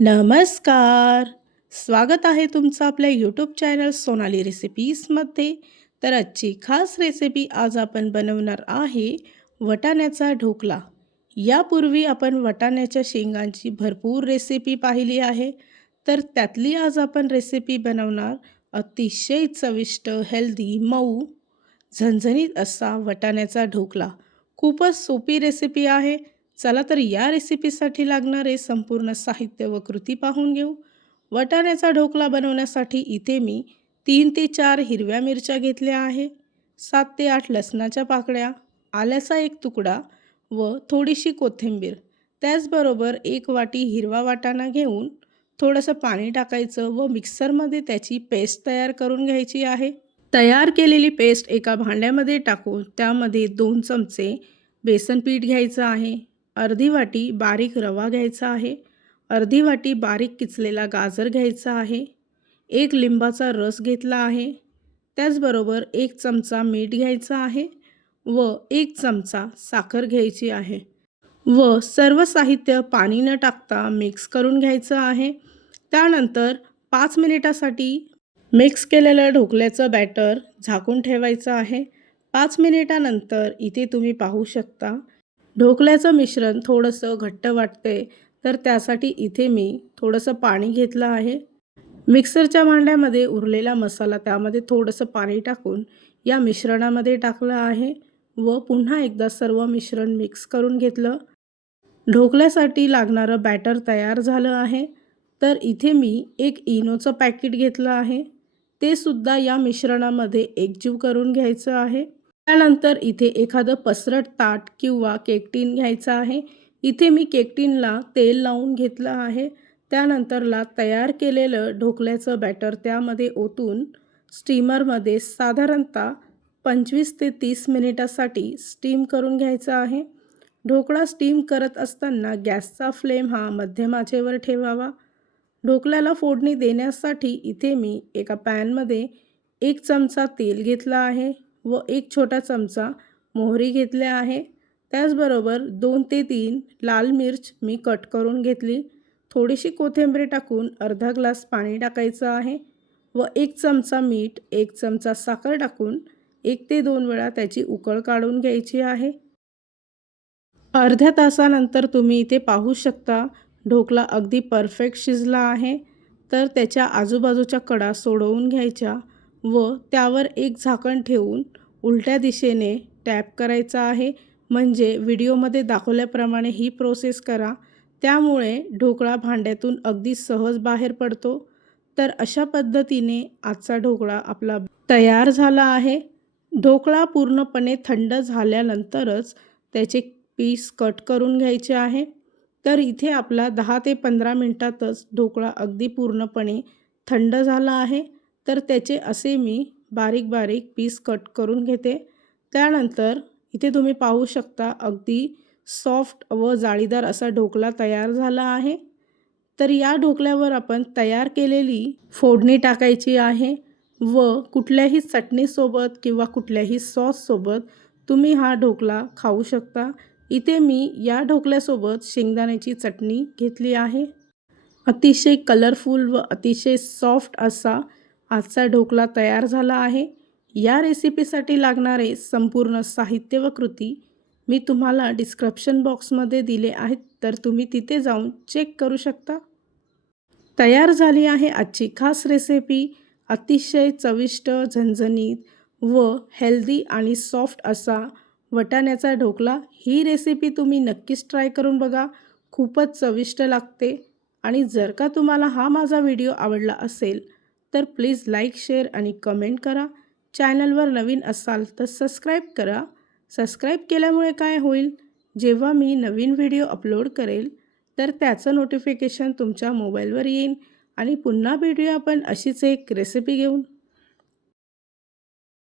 नमस्कार. स्वागत आहे तुमचं आपल्या यूट्यूब चॅनल सोनाली रेसिपीजमध्ये तर आजची खास रेसिपी आज आपण बनवणार आहे वटाण्याचा ढोकला. यापूर्वी आपण वटाण्याच्या शेंगांची भरपूर रेसिपी पाहिली आहे. तर त्यातली आज आपण रेसिपी बनवणार अतिशय चविष्ट हेल्दी मऊ झणझणीत असा वटाण्याचा ढोकला. खूपच सोपी रेसिपी आहे. चला तर या रेसिपीसाठी लागणारे संपूर्ण साहित्य व कृती पाहून घेऊ. वटाण्याचा ढोकला बनवण्यासाठी इथे मी तीन ते चार हिरव्या मिरच्या घेतल्या आहे. सात ते आठ लसणाच्या पाकळ्या आल्याचा एक तुकडा व थोडीशी कोथिंबीर. त्याचबरोबर एक वाटी हिरवा वाटाणा घेऊन थोडंसं पाणी टाकायचं व मिक्सरमध्ये त्याची पेस्ट तयार करून घ्यायची आहे. तयार केलेली पेस्ट एका भांड्यामध्ये टाकून त्यामध्ये दोन चमचे बेसन पीठ घ्यायचं आहे. अर्धी वाटी बारीक रवा घ्यायचा आहे. अर्धी वाटी बारीक किचलेला गाजर घ्यायचा आहे. एक लिंबाचा रस घेतला आहे. त्याचबरोबर एक चमचा मीठ घ्यायचा आहे व एक चमचा साखर घ्यायची आहे. व सर्व साहित्य पाणी न टाकता मिक्स करून घ्यायचं आहे. त्यानंतर पाच मिनिटासाठी मिक्स केलेलं ढोकल्याचं बॅटर झाकून ठेवायचं आहे. पाच मिनिटानंतर इथे तुम्ही पाहू शकता ढोकल्याचं मिश्रण थोडंसं घट्ट वाटते तर त्यासाठी इथे मी थोडंसं पाणी घेतलं आहे. मिक्सरच्या भांड्यामध्ये उरलेला मसाला त्यामध्ये थोडंसं पाणी टाकून या मिश्रणामध्ये टाकलं आहे व पुन्हा एकदा सर्व मिश्रण मिक्स करून घेतलं. ढोकल्यासाठी लागणारं बॅटर तयार झालं आहे तर इथे मी एक इनोचं पॅकेट घेतलं आहे. ते सुद्धा या मिश्रणामध्ये एकजीव करून घ्यायचं आहे. त्यानंतर इथे एखादं पसरट ताट किंवा केकटीन घ्यायचं आहे. इथे मी केकटीनला तेल लावून घेतलं आहे. त्यानंतरला तयार केलेलं ढोकल्याचं बॅटर त्यामध्ये ओतून स्टीमरमध्ये साधारणतः पंचवीस ते तीस मिनिटासाठी स्टीम करून घ्यायचं आहे. ढोकळा स्टीम करत असताना गॅसचा फ्लेम हा मध्यमाचेवर ठेवावा. ढोकल्याला फोडणी देण्यासाठी इथे मी एका पॅनमध्ये एक चमचा तेल घेतला आहे. व एक छोटा चमचा मोहरी घेतल्या आहे. त्याचबरोबर दोन ते तीन लाल मिर्च मी कट करून घेतली. थोडीशी कोथिंबीर टाकून अर्धा ग्लास पाणी टाकायचं आहे व एक चमचा मीठ एक चमचा साखर टाकून एक ते दोन वेळा त्याची उकळ काढून घ्यायची आहे. अर्ध्या तासानंतर तुम्ही इथे पाहू शकता ढोकला अगदी परफेक्ट शिजला आहे. तर त्याच्या आजूबाजूच्या कडा सोडवून घ्यायच्या व त्यावर एक झाकण ठेवून उलट्या दिशेने टॅप करायचा आहे. म्हणजे व्हिडिओमध्ये दाखवल्याप्रमाणे ही प्रोसेस करा. त्यामुळे ढोकळा भांड्यातून अगदी सहज बाहेर पडतो. तर अशा पद्धतीने आजचा ढोकळा आपला तयार झाला आहे. ढोकळा पूर्णपणे थंड झाल्यानंतरच त्याचे पीस कट करून घ्यायचे आहे. तर इथे आपला दहा ते पंधरा मिनटातच ढोकळा अगदी पूर्णपणे थंड झाला आहे. तर त्याचे असे मी बारीक बारीक पीस कट करून घेते. त्यानंतर इथे तुम्ही पाहू शकता अगदी सॉफ्ट व जाळीदार असा ढोकला तयार झाला आहे. तर या ढोकल्यावर आपण तयार केलेली फोडणी टाकायची आहे व कुठल्याही चटणीसोबत किंवा कुठल्याही सॉससोबत तुम्ही हा ढोकला खाऊ शकता. इथे मी या ढोकल्यासोबत शेंगदाण्याची चटणी घेतली आहे. अतिशय कलरफुल व अतिशय सॉफ्ट असा आजचा ढोकला तयार झाला आहे. या रेसिपीसाठी लागणारे संपूर्ण साहित्य व कृती मी तुम्हाला डिस्क्रिप्शन बॉक्समध्ये दिले आहेत. तर तुम्ही तिथे जाऊन चेक करू शकता. तयार झाली आहे आजची खास रेसिपी. अतिशय चविष्ट झणझणीत व हेल्दी आणि सॉफ्ट असा वटाण्याचा ढोकला. ही रेसिपी तुम्ही नक्कीच ट्राय करून बघा. खूपच चविष्ट लागते आणि जर का तुम्हाला हा माझा व्हिडिओ आवडला असेल तर प्लीज लाईक शेअर आणि कमेंट करा. चॅनलवर नवीन असाल तर सबस्क्राईब करा. सबस्क्राईब केल्यामुळे काय होईल? जेव्हा मी नवीन व्हिडिओ अपलोड करेल तर त्याचं नोटिफिकेशन तुमच्या मोबाईलवर येईल आणि पुन्हा भेटूया आपण अशीच एक रेसिपी घेऊन.